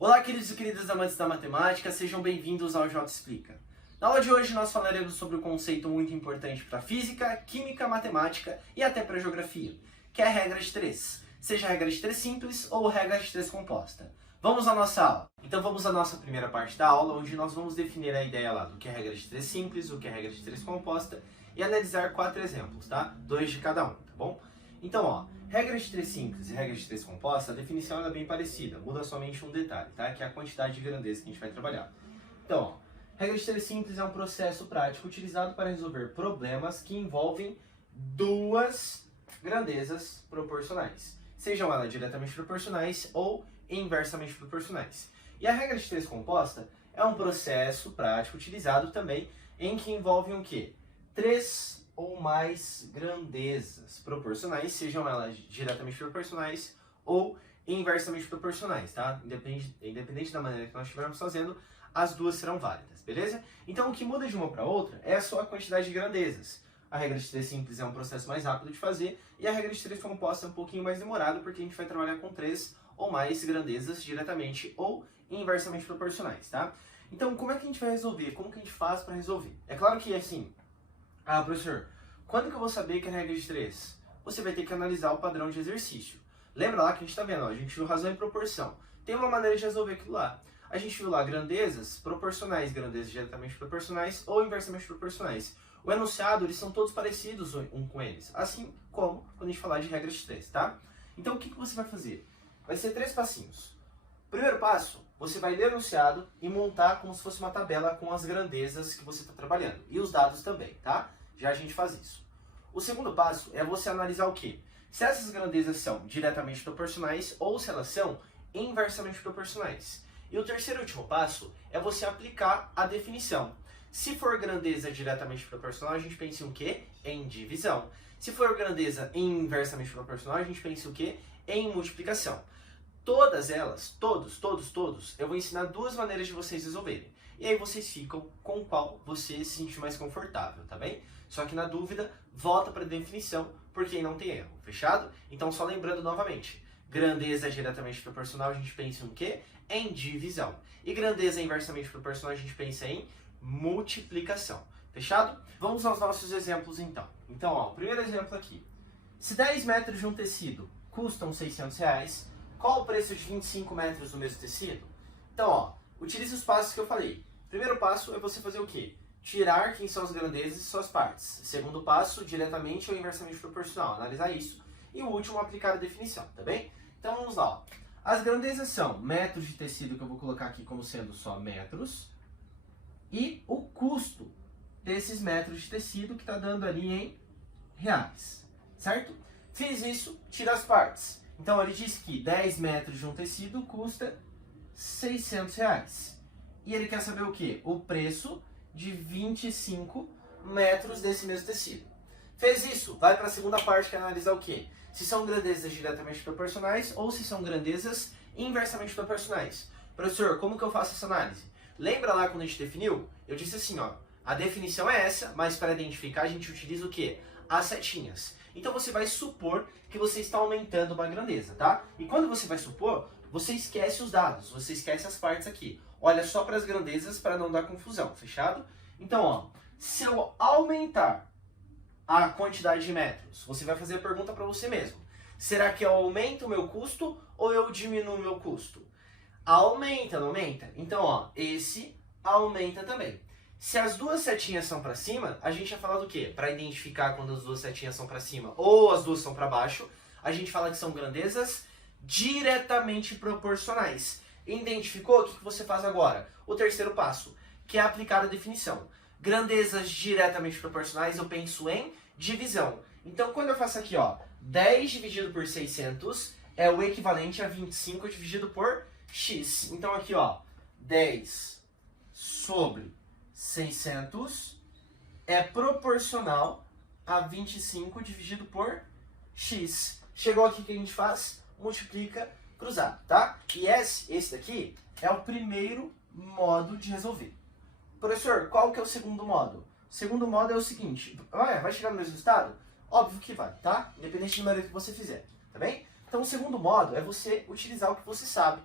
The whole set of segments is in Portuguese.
Olá, queridos e queridas amantes da matemática, sejam bem-vindos ao J Explica. Na aula de hoje nós falaremos sobre um conceito muito importante para física, química, matemática e até para geografia, que é a regra de 3, seja a regra de 3 simples ou regra de 3 composta. Vamos à nossa aula. Então vamos à nossa primeira parte da aula, onde nós vamos definir a ideia lá do que é regra de 3 simples, o que é regra de 3 composta e analisar 4 exemplos, tá? 2 de cada um, tá bom? Então, ó, regra de 3 simples e regra de 3 composta, a definição é bem parecida, muda somente um detalhe, tá? Que é a quantidade de grandeza que a gente vai trabalhar. Então, ó, regra de 3 simples é um processo prático utilizado para resolver problemas que envolvem duas grandezas proporcionais, sejam elas diretamente proporcionais ou inversamente proporcionais. E a regra de 3 composta é um processo prático utilizado também em que envolve o quê? 3 ou mais grandezas proporcionais, sejam elas diretamente proporcionais ou inversamente proporcionais, tá? Independente da maneira que nós estivermos fazendo, as duas serão válidas, beleza? Então o que muda de uma para outra é só a quantidade de grandezas. A regra de 3 simples é um processo mais rápido de fazer e a regra de 3 composta é um pouquinho mais demorado porque a gente vai trabalhar com 3 ou mais grandezas diretamente ou inversamente proporcionais, tá? Então como é que a gente vai resolver? Como que a gente faz para resolver? É claro que assim, professor, quando que eu vou saber que é a regra de 3? Você vai ter que analisar o padrão de exercício. Lembra lá que a gente está vendo, ó, a gente viu razão e proporção. Tem uma maneira de resolver aquilo lá. A gente viu lá grandezas proporcionais, grandezas diretamente proporcionais ou inversamente proporcionais. O enunciado, eles são todos parecidos um com eles, assim como quando a gente falar de regra de 3, tá? Então o que você vai fazer? Vai ser 3 passinhos. Primeiro passo, você vai ler o enunciado e montar como se fosse uma tabela com as grandezas que você está trabalhando. E os dados também, tá? Já a gente faz isso. O segundo passo é você analisar o quê? Se essas grandezas são diretamente proporcionais ou se elas são inversamente proporcionais. E o terceiro e último passo é você aplicar a definição. Se for grandeza diretamente proporcional, a gente pensa em o quê? Em divisão. Se for grandeza inversamente proporcional, a gente pensa em o quê? Em multiplicação. Todas elas, todos, eu vou ensinar 2 maneiras de vocês resolverem. E aí vocês ficam com qual você se sentir mais confortável, tá bem? Só que na dúvida, volta para a definição, porque aí não tem erro, fechado? Então só lembrando novamente, grandeza diretamente proporcional a gente pensa em o quê? Em divisão. E grandeza inversamente proporcional a gente pensa em multiplicação, fechado? Vamos aos nossos exemplos então. Então, ó, o primeiro exemplo aqui. Se 10 metros de um tecido custam R$600, qual o preço de 25 metros do mesmo tecido? Então, ó, utilize os passos que eu falei. Primeiro passo é você fazer o quê? Tirar quem são as grandezas e suas partes. Segundo passo, diretamente ou inversamente proporcional, analisar isso. E o último, aplicar a definição, tá bem? Então vamos lá, ó. As grandezas são metros de tecido, que eu vou colocar aqui como sendo só metros, e o custo desses metros de tecido, que está dando ali em reais, certo? Fiz isso, tira as partes. Então ele diz que 10 metros de um tecido custa R$600. E ele quer saber o quê? O preço de 25 metros desse mesmo tecido. Fez isso, vai para a segunda parte que é analisar o quê? Se são grandezas diretamente proporcionais ou se são grandezas inversamente proporcionais. Professor, como que eu faço essa análise? Lembra lá quando a gente definiu? Eu disse assim, ó, a definição é essa, mas para identificar a gente utiliza o quê? As setinhas. Então você vai supor que você está aumentando uma grandeza, tá? E quando você vai supor, você esquece os dados, você esquece as partes aqui. Olha só para as grandezas para não dar confusão, fechado? Então, ó, se eu aumentar a quantidade de metros, você vai fazer a pergunta para você mesmo. Será que eu aumento o meu custo ou eu diminuo o meu custo? Aumenta, não aumenta? Então, ó, esse aumenta também. Se as duas setinhas são para cima, a gente vai falar do quê? Para identificar quando as duas setinhas são para cima ou as duas são para baixo, a gente fala que são grandezas diretamente proporcionais. Identificou? O que você faz agora? O terceiro passo, que é aplicar a definição. Grandezas diretamente proporcionais, eu penso em divisão. Então, quando eu faço aqui, ó, 10 dividido por 600 é o equivalente a 25 dividido por x. Então, aqui, ó, 10 sobre 600 é proporcional a 25 dividido por x. Chegou aqui, o que a gente faz? Multiplica, cruzar, tá? E esse daqui é o primeiro modo de resolver. Professor, qual que é o segundo modo? O segundo modo é o seguinte, vai chegar no mesmo resultado? Óbvio que vai, tá? Independente do maneira que você fizer, tá bem? Então o segundo modo é você utilizar o que você sabe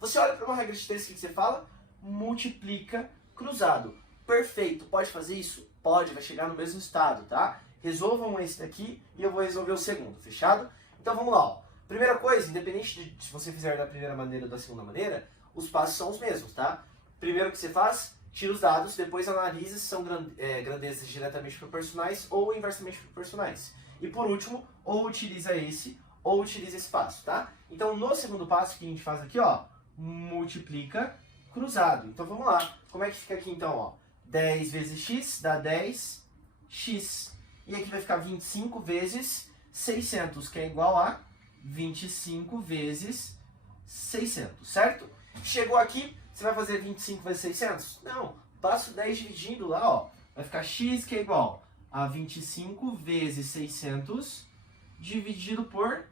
Você olha para uma regra de 3, o que você fala? Multiplica cruzado. Perfeito, pode fazer isso? Pode, vai chegar no mesmo estado, tá? Resolvam esse daqui e eu vou resolver o segundo, fechado? Então vamos lá, ó. Primeira coisa, independente de se você fizer da primeira maneira ou da segunda maneira, os passos são os mesmos, tá? Primeiro que você faz, tira os dados, depois analisa se são grandezas diretamente proporcionais ou inversamente proporcionais. E por último, ou utiliza esse passo, tá? Então no segundo passo que a gente faz aqui, ó, multiplica cruzado. Então vamos lá, como é que fica aqui então, ó? 10 vezes x dá 10x. E aqui vai ficar 25 vezes 600, que é igual a 25 vezes 600, certo? Chegou aqui, você vai fazer 25 vezes 600? Não, passo 10 dividindo lá, ó. Vai ficar x, que é igual a 25 vezes 600 dividido por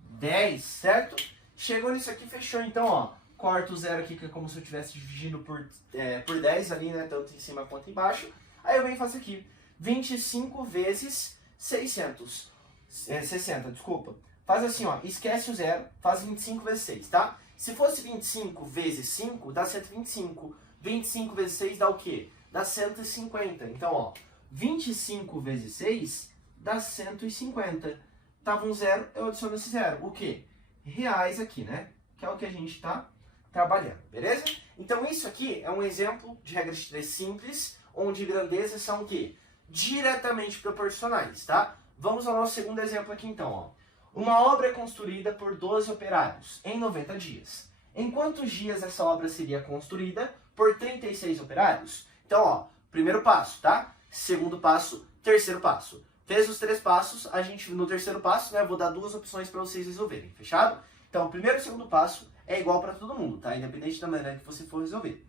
10, certo? Chegou nisso aqui, fechou. Então, ó, corta o zero aqui, que é como se eu estivesse dividindo por 10 ali, né? Tanto em cima quanto embaixo. Aí eu venho e faço aqui 25 vezes 600. 60, desculpa. Faz assim, ó, esquece o zero, faz 25 vezes 6, tá? Se fosse 25 vezes 5, dá 125. 25 vezes 6 dá o quê? Dá 150. Então, ó, 25 vezes 6 dá 150. Tava um zero, eu adiciono esse zero. O quê? Reais aqui, né? Que é o que a gente tá trabalhando, beleza? Então isso aqui é um exemplo de regra de 3 simples, onde grandezas são o quê? Diretamente proporcionais, tá? Vamos ao nosso segundo exemplo aqui então, ó. Uma obra é construída por 12 operários em 90 dias. Em quantos dias essa obra seria construída por 36 operários? Então, ó, primeiro passo, tá? Segundo passo, terceiro passo. Fez os 3 passos, a gente no terceiro passo, né, vou dar 2 opções para vocês resolverem, fechado? Então, o primeiro e o segundo passo é igual para todo mundo, tá? Independente da maneira que você for resolver.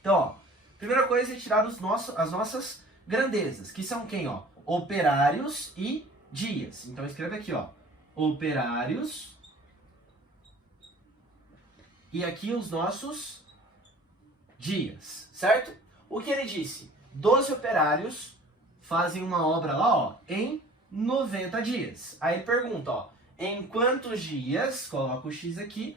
Então, ó, primeira coisa é tirar as nossas grandezas, que são quem, ó? Operários e dias. Então, escreve aqui, ó, operários e aqui os nossos dias, certo? O que ele disse? 12 operários fazem uma obra lá, ó, em 90 dias. Aí ele pergunta, ó, em quantos dias, coloca o x aqui,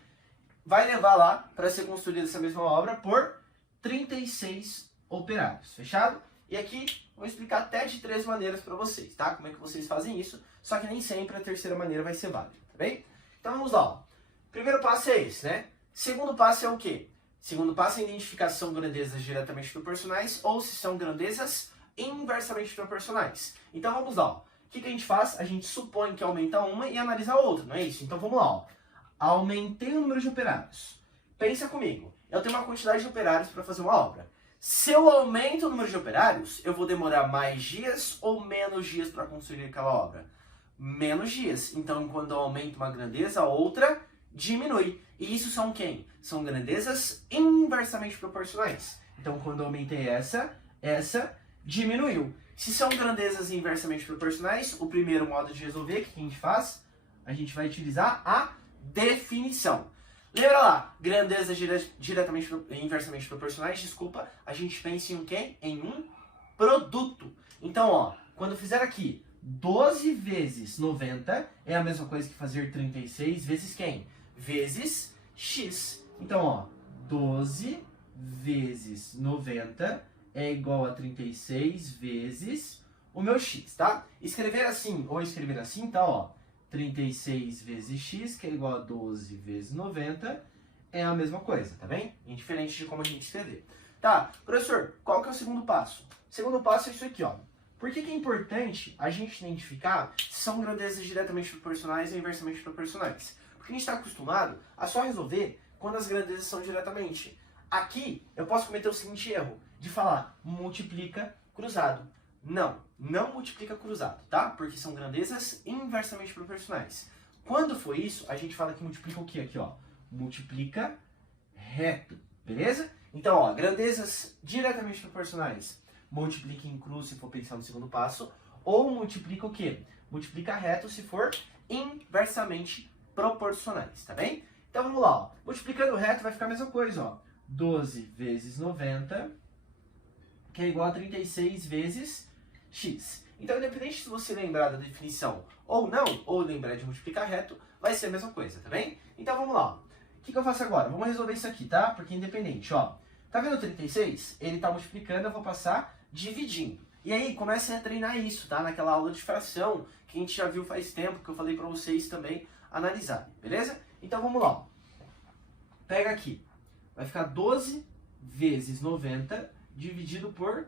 vai levar lá para ser construída essa mesma obra por 36 operários, fechado? E aqui vou explicar até de 3 maneiras para vocês, tá? Como é que vocês fazem isso, só que nem sempre a terceira maneira vai ser válida, tá bem? Então vamos lá, ó. Primeiro passo é esse, né? Segundo passo é o quê? Segundo passo é a identificação de grandezas diretamente proporcionais ou se são grandezas inversamente proporcionais. Então vamos lá, ó. O que a gente faz? A gente supõe que aumenta uma e analisa a outra, não é isso? Então vamos lá, ó. Aumentei o número de operários. Pensa comigo, eu tenho uma quantidade de operários para fazer uma obra. Se eu aumento o número de operários, eu vou demorar mais dias ou menos dias para construir aquela obra? Menos dias. Então, quando eu aumento uma grandeza, a outra diminui. E isso são quem? São grandezas inversamente proporcionais. Então, quando eu aumentei essa diminuiu. Se são grandezas inversamente proporcionais, o primeiro modo de resolver, o que a gente faz? A gente vai utilizar a definição. Lembra lá, grandezas diretamente inversamente proporcionais, desculpa, a gente pensa em um quê? Em um produto. Então, ó, quando eu fizer aqui 12 vezes 90, é a mesma coisa que fazer 36 vezes quem? Vezes x. Então, ó, 12 vezes 90 é igual a 36 vezes o meu x, tá? Escrever assim ou escrever assim, tá, ó. 36 vezes x, que é igual a 12 vezes 90, é a mesma coisa, tá bem? Indiferente de como a gente escrever. Tá, professor, qual que é o segundo passo? O segundo passo é isso aqui, ó. Por que é importante a gente identificar se são grandezas diretamente proporcionais ou inversamente proporcionais? Porque a gente está acostumado a só resolver quando as grandezas são diretamente. Aqui, eu posso cometer o seguinte erro, de falar multiplica cruzado. Não multiplica cruzado, tá? Porque são grandezas inversamente proporcionais. Quando for isso, a gente fala que multiplica o quê aqui, ó? Multiplica reto, beleza? Então, ó, grandezas diretamente proporcionais, multiplica em cruz se for pensar no segundo passo, ou multiplica o quê? Multiplica reto se for inversamente proporcionais, tá bem? Então vamos lá, ó. Multiplicando reto vai ficar a mesma coisa, ó. 12 vezes 90, que é igual a 36 vezes x. Então, independente se você lembrar da definição ou não, ou lembrar de multiplicar reto, vai ser a mesma coisa, tá bem? Então, vamos lá. que eu faço agora? Vamos resolver isso aqui, tá? Porque é independente, ó. Tá vendo o 36? Ele tá multiplicando, eu vou passar dividindo. E aí, comecem a treinar isso, tá? Naquela aula de fração, que a gente já viu faz tempo, que eu falei pra vocês também analisarem, beleza? Então vamos lá, ó. Pega aqui. Vai ficar 12 vezes 90 dividido por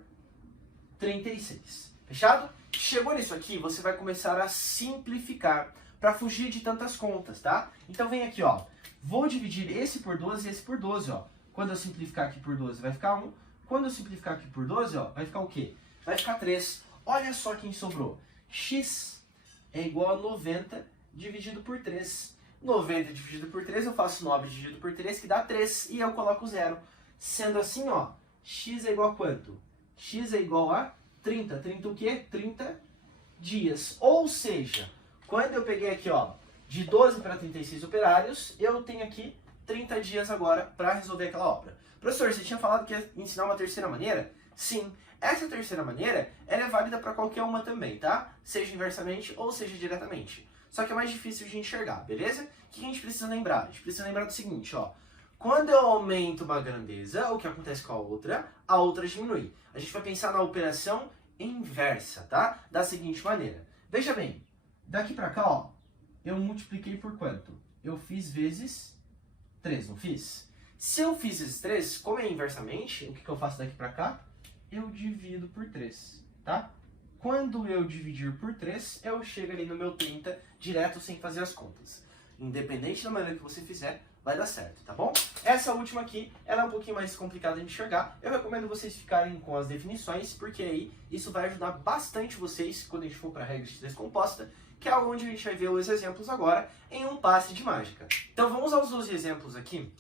36. Fechado? Chegou nisso aqui, você vai começar a simplificar para fugir de tantas contas, tá? Então vem aqui, ó. Vou dividir esse por 12 e esse por 12, ó. Quando eu simplificar aqui por 12, vai ficar 1. Quando eu simplificar aqui por 12, ó, vai ficar o quê? Vai ficar 3. Olha só quem sobrou. X é igual a 90 dividido por 3. 90 dividido por 3, eu faço 9 dividido por 3, que dá 3. E eu coloco 0. Sendo assim, ó, x é igual a quanto? X é igual a 30. 30 o quê? 30 dias. Ou seja, quando eu peguei aqui, ó, de 12 para 36 operários, eu tenho aqui 30 dias agora para resolver aquela obra. Professor, você tinha falado que ia ensinar uma terceira maneira? Sim. Essa terceira maneira, ela é válida para qualquer uma também, tá? Seja inversamente ou seja diretamente. Só que é mais difícil de enxergar, beleza? O que a gente precisa lembrar? A gente precisa lembrar do seguinte, ó. Quando eu aumento uma grandeza, o que acontece com a outra diminui. A gente vai pensar na operação inversa, tá? Da seguinte maneira. Veja bem, daqui para cá, ó, eu multipliquei por quanto? Eu fiz vezes 3, não fiz? Se eu fiz vezes 3, como é inversamente, o que eu faço daqui para cá? Eu divido por 3, tá? Quando eu dividir por 3, eu chego ali no meu 30 direto sem fazer as contas. Independente da maneira que você fizer, vai dar certo, tá bom? Essa última aqui, ela é um pouquinho mais complicada de enxergar. Eu recomendo vocês ficarem com as definições, porque aí isso vai ajudar bastante vocês quando a gente for para a regra de 3 composta, que é onde a gente vai ver os exemplos agora em um passe de mágica. Então vamos aos dois exemplos aqui.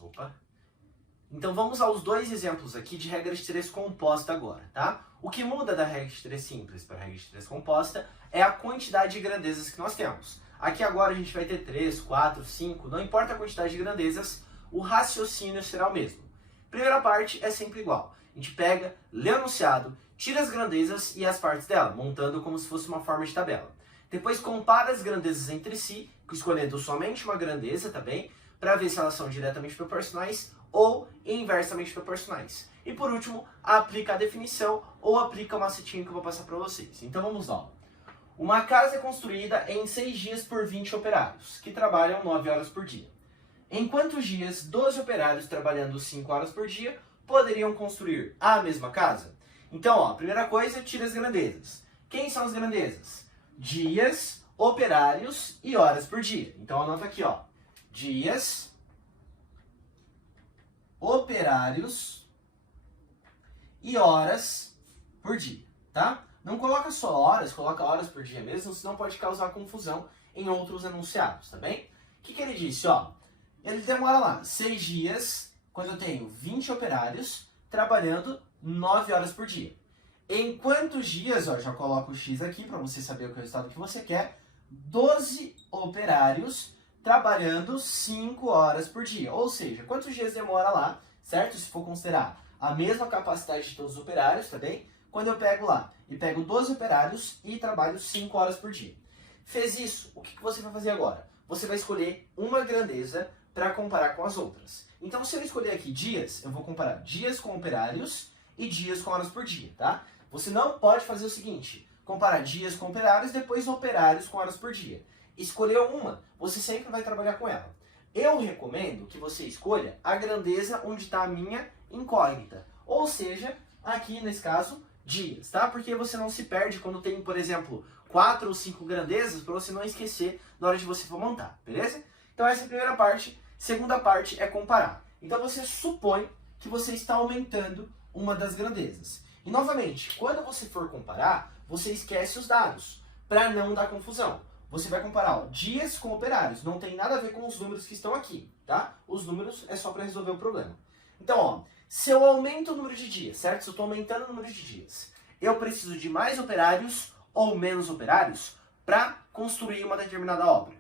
Então vamos aos dois exemplos aqui de regra de 3 composta agora, tá? O que muda da regra de 3 simples para a regra de 3 composta é a quantidade de grandezas que nós temos. Aqui agora a gente vai ter 3, 4, 5, não importa a quantidade de grandezas, o raciocínio será o mesmo. Primeira parte é sempre igual. A gente pega, lê o enunciado, tira as grandezas e as partes dela, montando como se fosse uma forma de tabela. Depois compara as grandezas entre si, escolhendo somente uma grandeza, tá bem? Para ver se elas são diretamente proporcionais ou inversamente proporcionais. E por último, aplica a definição ou aplica o macetinho que eu vou passar para vocês. Então vamos lá. Uma casa é construída em 6 dias por 20 operários, que trabalham 9 horas por dia. Em quantos dias 12 operários trabalhando 5 horas por dia poderiam construir a mesma casa? Então, ó, primeira coisa, tira as grandezas. Quem são as grandezas? Dias, operários e horas por dia. Então anota aqui, ó. Dias, operários e horas por dia, tá? Não coloca só horas, coloca horas por dia mesmo, senão pode causar confusão em outros enunciados, tá bem? O que ele disse, ó? Ele demora lá 6 dias, quando eu tenho 20 operários, trabalhando 9 horas por dia. Em quantos dias, ó, já coloco o X aqui para você saber o resultado que você quer, 12 operários trabalhando 5 horas por dia. Ou seja, quantos dias demora lá, certo? Se for considerar a mesma capacidade de todos os operários, tá bem? Quando eu pego lá e pego 12 operários e trabalho 5 horas por dia. Fez isso, o que você vai fazer agora? Você vai escolher uma grandeza para comparar com as outras. Então, se eu escolher aqui dias, eu vou comparar dias com operários e dias com horas por dia, tá? Você não pode fazer o seguinte, comparar dias com operários, depois operários com horas por dia. Escolheu uma, você sempre vai trabalhar com ela. Eu recomendo que você escolha a grandeza onde está a minha incógnita. Ou seja, aqui nesse caso, dias, tá? Porque você não se perde quando tem, por exemplo, 4 ou 5 grandezas, para você não esquecer na hora de você for montar, beleza? Então essa é a primeira parte. Segunda parte é comparar. Então você supõe que você está aumentando uma das grandezas. E novamente, quando você for comparar, você esquece os dados, para não dar confusão. Você vai comparar, ó, dias com operários, não tem nada a ver com os números que estão aqui, tá? Os números é só para resolver o problema. Então, ó, se eu aumento o número de dias, certo? Se eu estou aumentando o número de dias, eu preciso de mais operários ou menos operários para construir uma determinada obra.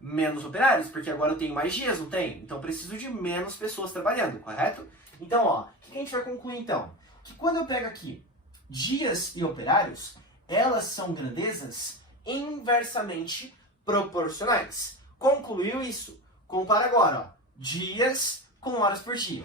Menos operários, porque agora eu tenho mais dias, não tem? Então eu preciso de menos pessoas trabalhando, correto? Então, ó, o que a gente vai concluir então? Que quando eu pego aqui dias e operários, elas são grandezas inversamente proporcionais. Concluiu isso? Compara agora, ó. dias com horas por dia.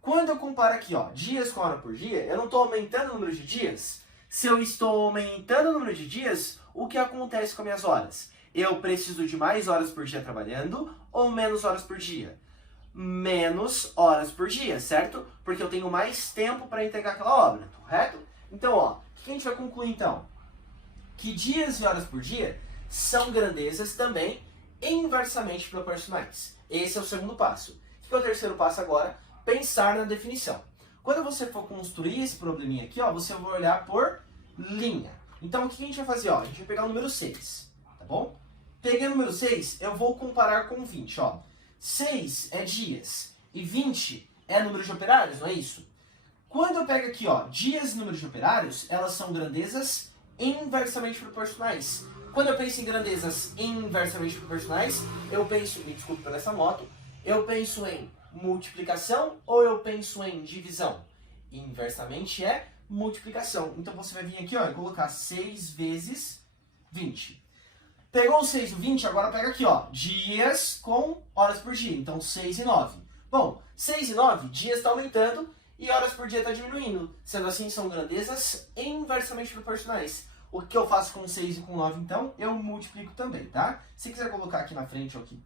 Quando eu comparo aqui, ó, dias com hora por dia, eu não estou aumentando o número de dias. Se eu estou aumentando o número de dias, o que acontece com as minhas horas? Eu preciso de mais horas por dia trabalhando ou menos horas por dia? Menos horas por dia, certo? Porque eu tenho mais tempo para entregar aquela obra, correto? Então, ó, o que a gente vai concluir então? Que dias e horas por dia são grandezas também inversamente proporcionais. Esse é o segundo passo. O que é o terceiro passo agora? Pensar na definição. Quando você for construir esse probleminha aqui, ó, você vai olhar por linha. Então, o que a gente vai fazer? Ó, a gente vai pegar o número 6, tá bom? Peguei o número 6, eu vou comparar com 20, ó. 6 é dias e 20 é número de operários, não é isso? Quando eu pego aqui, ó, dias e número de operários, elas são grandezas inversamente proporcionais. Quando eu penso em grandezas inversamente proporcionais, eu penso, me desculpe por essa moto, eu penso em multiplicação ou eu penso em divisão? Inversamente é multiplicação. Então você vai vir aqui, ó, e colocar 6 vezes 20. Pegou o 6 e o 20, agora pega aqui, ó, dias com horas por dia. Então 6 e 9. Bom, 6 e 9, dias está aumentando e horas por dia está diminuindo. Sendo assim, são grandezas inversamente proporcionais. O que eu faço com 6 e com 9, então? Eu multiplico também, tá? Se quiser colocar aqui na frente, ou aqui,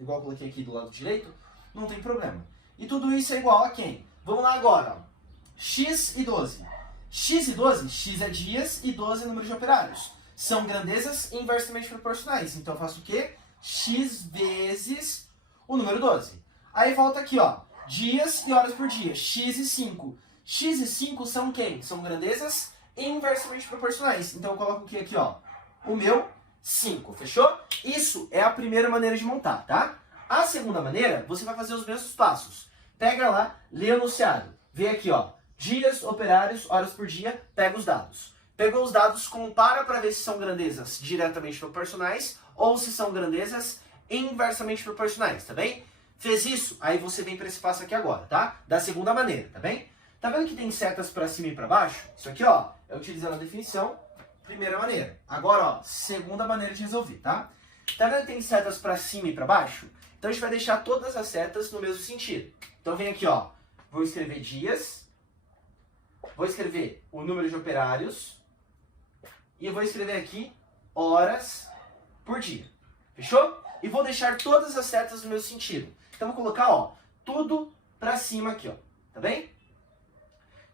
igual eu coloquei aqui do lado direito, não tem problema. E tudo isso é igual a quem? Vamos lá agora, ó. X e 12. X e 12, X é dias e 12 é número de operários. São grandezas inversamente proporcionais. Então eu faço o quê? X vezes o número 12. Aí volta aqui, ó. Dias e horas por dia. X e 5. X e 5 são quem? São grandezas inversamente proporcionais. Então eu coloco o que aqui, ó? O meu 5, fechou? Isso é a primeira maneira de montar, tá? A segunda maneira, você vai fazer os mesmos passos. Pega lá, lê o enunciado. Vê aqui, ó. Dias, operários, horas por dia, pega os dados. Pegou os dados, compara para ver se são grandezas diretamente proporcionais ou se são grandezas inversamente proporcionais, tá bem? Fez isso, aí você vem para esse passo aqui agora, tá? Da segunda maneira, tá bem? Tá vendo que tem setas para cima e para baixo? Isso aqui, ó, é utilizando a definição, primeira maneira. Agora, ó, segunda maneira de resolver, tá? Tá vendo que tem setas para cima e para baixo? Então a gente vai deixar todas as setas no mesmo sentido. Então vem aqui, ó, vou escrever dias, vou escrever o número de operários e eu vou escrever aqui horas por dia. Fechou? E vou deixar todas as setas no mesmo sentido. Então vou colocar, ó, tudo para cima aqui, ó. Tá bem?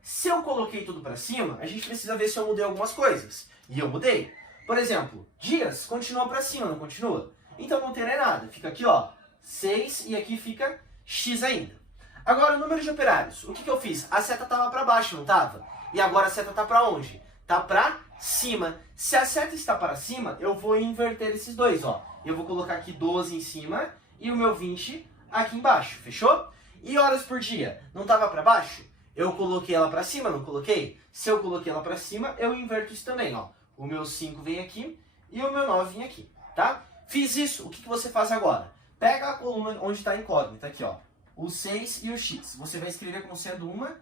Se eu coloquei tudo para cima, a gente precisa ver se eu mudei algumas coisas. E eu mudei. Por exemplo, dias continua para cima, não continua? Então não terei nada. Fica aqui, ó, 6 e aqui fica X ainda. Agora, o número de operários. O que eu fiz? A seta estava para baixo, não estava? E agora a seta está para onde? Está para cima. Se a seta está para cima, eu vou inverter esses dois, ó. Eu vou colocar aqui 12 em cima e o meu 20 aqui embaixo, fechou? E horas por dia? Não estava para baixo? Eu coloquei ela para cima, não coloquei? Se eu coloquei ela para cima, eu inverto isso também, ó. O meu 5 vem aqui e o meu 9 vem aqui, tá? Fiz isso, o que você faz agora? Pega a coluna onde está a incógnita, aqui, ó. O 6 e o x. Você vai escrever como sendo uma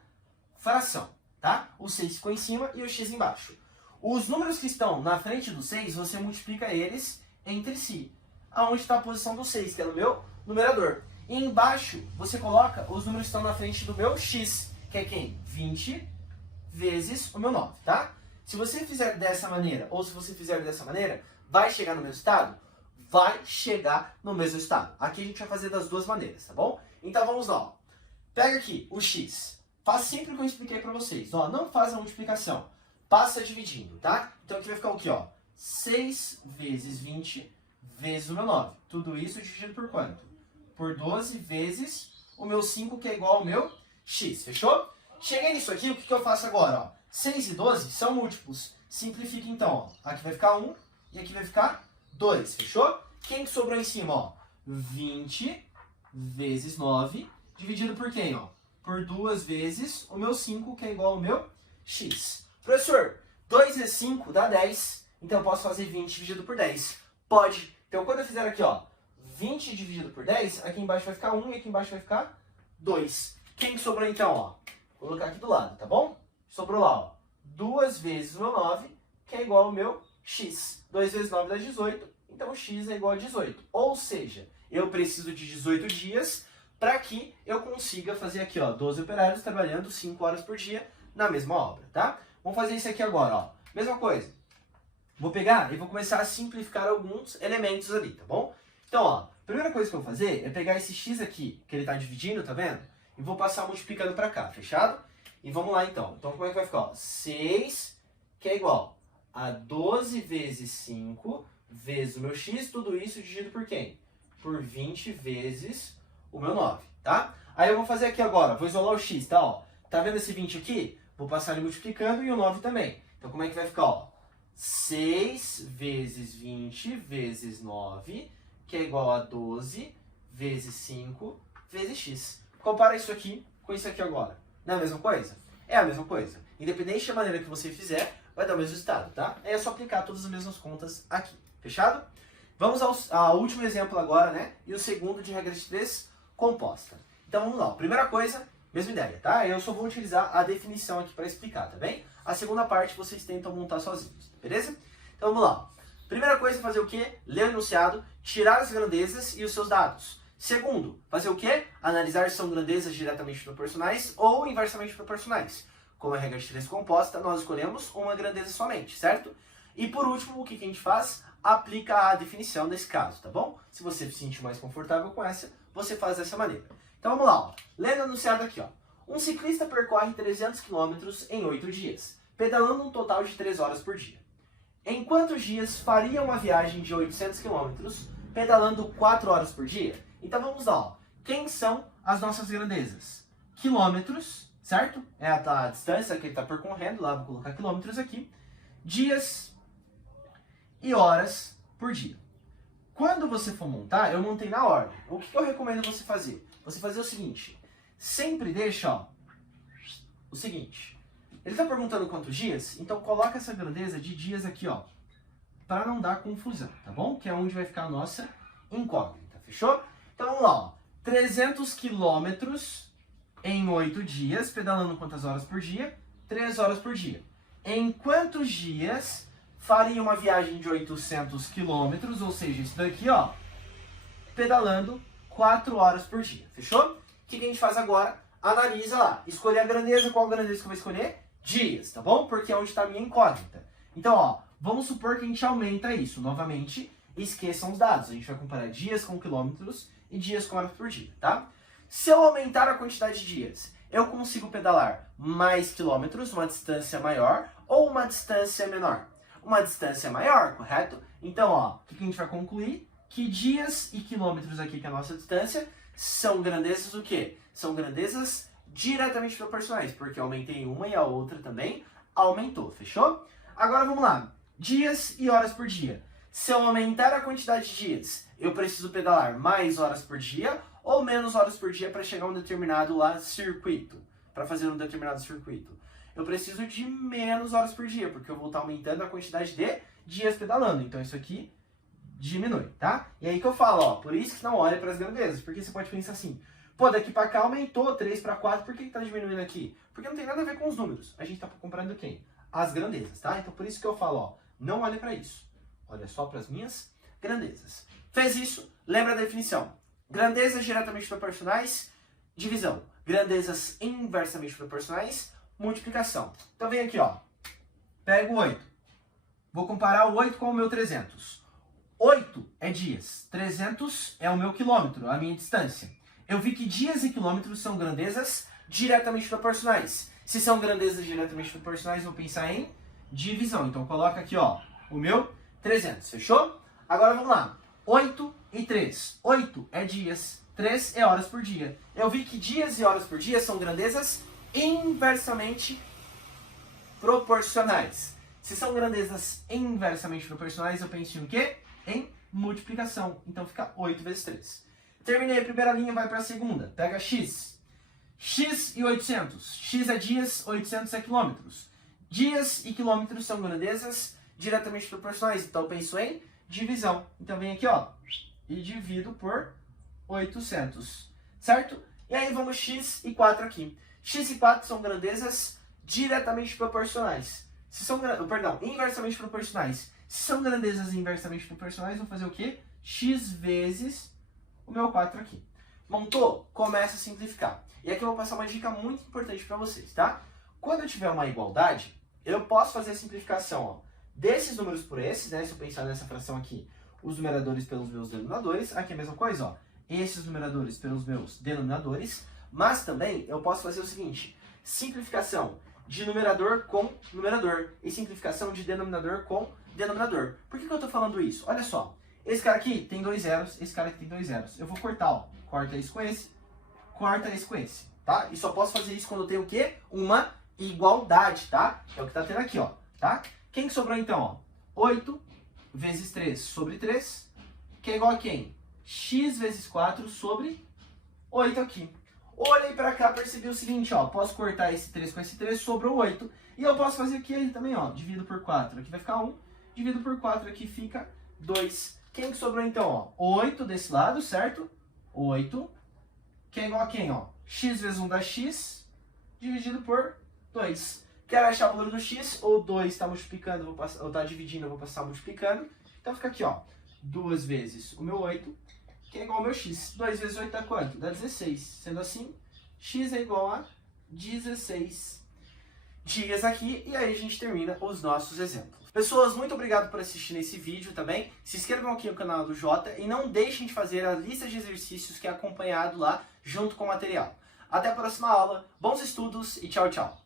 fração, tá? O 6 ficou em cima e o x embaixo. Os números que estão na frente do 6, você multiplica eles entre si. Aonde está a posição do 6, que é no meu numerador. E embaixo, você coloca os números que estão na frente do meu x, que é quem? 20 vezes o meu 9, tá? Se você fizer dessa maneira, ou se você fizer dessa maneira, vai chegar no mesmo estado? Vai chegar no mesmo estado. Aqui a gente vai fazer das duas maneiras, tá bom? Então vamos lá, ó. Pega aqui o x. Faz sempre o que eu expliquei pra vocês. Ó, não faz a multiplicação. Passa dividindo, tá? Então aqui vai ficar o quê, ó? 6 vezes 20 vezes o meu 9. Tudo isso dividido por quanto? Por 12 vezes o meu 5, que é igual ao meu x. Fechou? Cheguei nisso aqui, o que eu faço agora, ó? 6 e 12 são múltiplos. Simplifica então, ó. Aqui vai ficar 1 e aqui vai ficar 2. Fechou? Quem que sobrou em cima, ó? 20 vezes 9 dividido por quem, ó? Por 2 vezes o meu 5, que é igual ao meu x. Professor, 2 vezes 5 dá 10. Então eu posso fazer 20 dividido por 10. Pode. Então quando eu fizer aqui, ó, 20 dividido por 10, aqui embaixo vai ficar 1 e aqui embaixo vai ficar 2. Quem que sobrou então, ó? Vou colocar aqui do lado, tá bom? Sobrou lá, ó, 2 vezes o meu 9, que é igual ao meu x. 2 vezes 9 dá 18, então x é igual a 18. Ou seja, eu preciso de 18 dias para que eu consiga fazer aqui, ó, 12 operários trabalhando 5 horas por dia na mesma obra, tá? Vamos fazer isso aqui agora, ó. Mesma coisa. Vou pegar e vou começar a simplificar alguns elementos ali, tá bom? Então, ó, a primeira coisa que eu vou fazer é pegar esse x aqui, que ele está dividindo, tá vendo? E vou passar multiplicando para cá, fechado? E vamos lá, então. Então, como é que vai ficar? Ó, 6, que é igual a 12 vezes 5, vezes o meu x, tudo isso dividido por quem? Por 20 vezes o meu 9, tá? Aí eu vou fazer aqui agora, vou isolar o x, tá? Ó, tá vendo esse 20 aqui? Vou passar ele multiplicando e o 9 também. Então, como é que vai ficar? Ó, 6 vezes 20 vezes 9, que é igual a 12 vezes 5 vezes x. Compara isso aqui com isso aqui agora. Não é a mesma coisa? É a mesma coisa. Independente da maneira que você fizer, vai dar o mesmo resultado, tá? É só aplicar todas as mesmas contas aqui. Fechado? Vamos ao último exemplo agora, né? E o segundo de regra de 3 composta. Então vamos lá. Primeira coisa, mesma ideia, tá? Eu só vou utilizar a definição aqui para explicar, tá bem? A segunda parte vocês tentam montar sozinhos, beleza? Então vamos lá. Primeira coisa, fazer o quê? Ler o enunciado, tirar as grandezas e os seus dados. Segundo, fazer o quê? Analisar se são grandezas diretamente proporcionais ou inversamente proporcionais. Como a regra de 3 composta, nós escolhemos uma grandeza somente, certo? E por último, o que a gente faz? Aplica a definição nesse caso, tá bom? Se você se sentir mais confortável com essa, você faz dessa maneira. Então vamos lá, ó. Lendo o enunciado aqui, ó. Um ciclista percorre 300 km em 8 dias, pedalando um total de 3 horas por dia. Em quantos dias faria uma viagem de 800 km pedalando 4 horas por dia? Então vamos lá, ó. Quem são as nossas grandezas? Quilômetros, certo? É a distância que ele está percorrendo, lá vou colocar quilômetros aqui. Dias e horas por dia. Quando você for montar, eu montei na ordem. O que eu recomendo você fazer? Você fazer o seguinte, sempre deixa, ó, o seguinte. Ele está perguntando quantos dias, então coloca essa grandeza de dias aqui, ó, para não dar confusão, tá bom? Que é onde vai ficar a nossa incógnita, fechou? Então vamos lá, ó. 300 quilômetros em 8 dias, pedalando quantas horas por dia? 3 horas por dia. Em quantos dias faria uma viagem de 800 quilômetros, ou seja, isso daqui, ó, pedalando 4 horas por dia, fechou? O que a gente faz agora? Analisa lá, escolher a grandeza, qual grandeza que eu vou escolher? Dias, tá bom? Porque é onde está a minha incógnita. Então, ó, vamos supor que a gente aumenta isso. Novamente, esqueçam os dados. A gente vai comparar dias com quilômetros e dias com horas por dia, tá? Se eu aumentar a quantidade de dias, eu consigo pedalar mais quilômetros, uma distância maior, ou uma distância menor? Uma distância maior, correto? Então, ó, o que a gente vai concluir? Que dias e quilômetros aqui, que é a nossa distância, são grandezas o quê? São grandezas diretamente proporcionais, porque eu aumentei uma e a outra também aumentou, fechou? Agora vamos lá, dias e horas por dia. Se eu aumentar a quantidade de dias, eu preciso pedalar mais horas por dia ou menos horas por dia para chegar a um determinado lá circuito, para fazer um determinado circuito. Eu preciso de menos horas por dia, porque eu vou estar aumentando a quantidade de dias pedalando, então isso aqui diminui, tá? E aí que eu falo, ó, por isso que não olha para as grandezas, porque você pode pensar assim, pô, daqui para cá aumentou 3 para 4, por que está diminuindo aqui? Porque não tem nada a ver com os números, a gente está comparando quem? As grandezas, tá? Então por isso que eu falo, ó, não olha para isso, olha só para as minhas grandezas. Fez isso, lembra da definição. Grandezas diretamente proporcionais, divisão. Grandezas inversamente proporcionais, multiplicação. Então vem aqui, ó, pego o 8, vou comparar o 8 com o meu 300. 8 é dias, 300 é o meu quilômetro, a minha distância. Eu vi que dias e quilômetros são grandezas diretamente proporcionais. Se são grandezas diretamente proporcionais, eu vou pensar em divisão. Então coloca aqui, ó, o meu 300, fechou? Agora vamos lá. 8 e 3. 8 é dias, 3 é horas por dia. Eu vi que dias e horas por dia são grandezas inversamente proporcionais. Se são grandezas inversamente proporcionais, eu penso em o quê? Em multiplicação. Então fica 8 vezes 3. Terminei a primeira linha, vai para a segunda. Pega x. X e 800. X é dias, 800 é quilômetros. Dias e quilômetros são grandezas diretamente proporcionais. Então eu penso em divisão. Então vem aqui, ó, e divido por 800. Certo? E aí vamos x e 4 aqui. X e 4 são grandezas diretamente proporcionais. Se são, inversamente proporcionais. Se são grandezas inversamente proporcionais, vou fazer o quê? X vezes o meu 4 aqui. Montou? Começa a simplificar. E aqui eu vou passar uma dica muito importante para vocês, tá? Quando eu tiver uma igualdade, eu posso fazer a simplificação, ó, desses números por esses, né? Se eu pensar nessa fração aqui, os numeradores pelos meus denominadores, aqui é a mesma coisa, ó, esses numeradores pelos meus denominadores, mas também eu posso fazer o seguinte, simplificação de numerador com numerador e simplificação de denominador com denominador. Por que eu estou falando isso? Olha só, esse cara aqui tem 2 zeros, esse cara aqui tem 2 zeros. Eu vou cortar, ó, corta esse com esse, corta esse com esse, tá? E só posso fazer isso quando eu tenho o quê? Uma igualdade, tá? É o que tá tendo aqui, ó, tá? Quem que sobrou então, ó? 8 vezes 3 sobre 3, que é igual a quem? X vezes 4 sobre 8 aqui. Olhei pra cá, percebi o seguinte, ó, posso cortar esse 3 com esse 3, sobrou 8. E eu posso fazer aqui aí também, ó, divido por 4, aqui vai ficar 1, divido por 4, aqui fica 2. Quem que sobrou então, ó? 8 desse lado, certo? 8, que é igual a quem, ó? X vezes 1 dá x, dividido por 2. Quero achar o valor do x, ou 2 está multiplicando, ou está dividindo, eu vou passar multiplicando. Então fica aqui, ó, 2 vezes o meu 8, que é igual ao meu x. 2 vezes 8 dá quanto? Dá 16. Sendo assim, x é igual a 16 dias aqui, e aí a gente termina os nossos exemplos. Pessoas, muito obrigado por assistir esse vídeo também. Se inscrevam aqui no canal do Jota e não deixem de fazer a lista de exercícios que é acompanhado lá junto com o material. Até a próxima aula, bons estudos e tchau, tchau!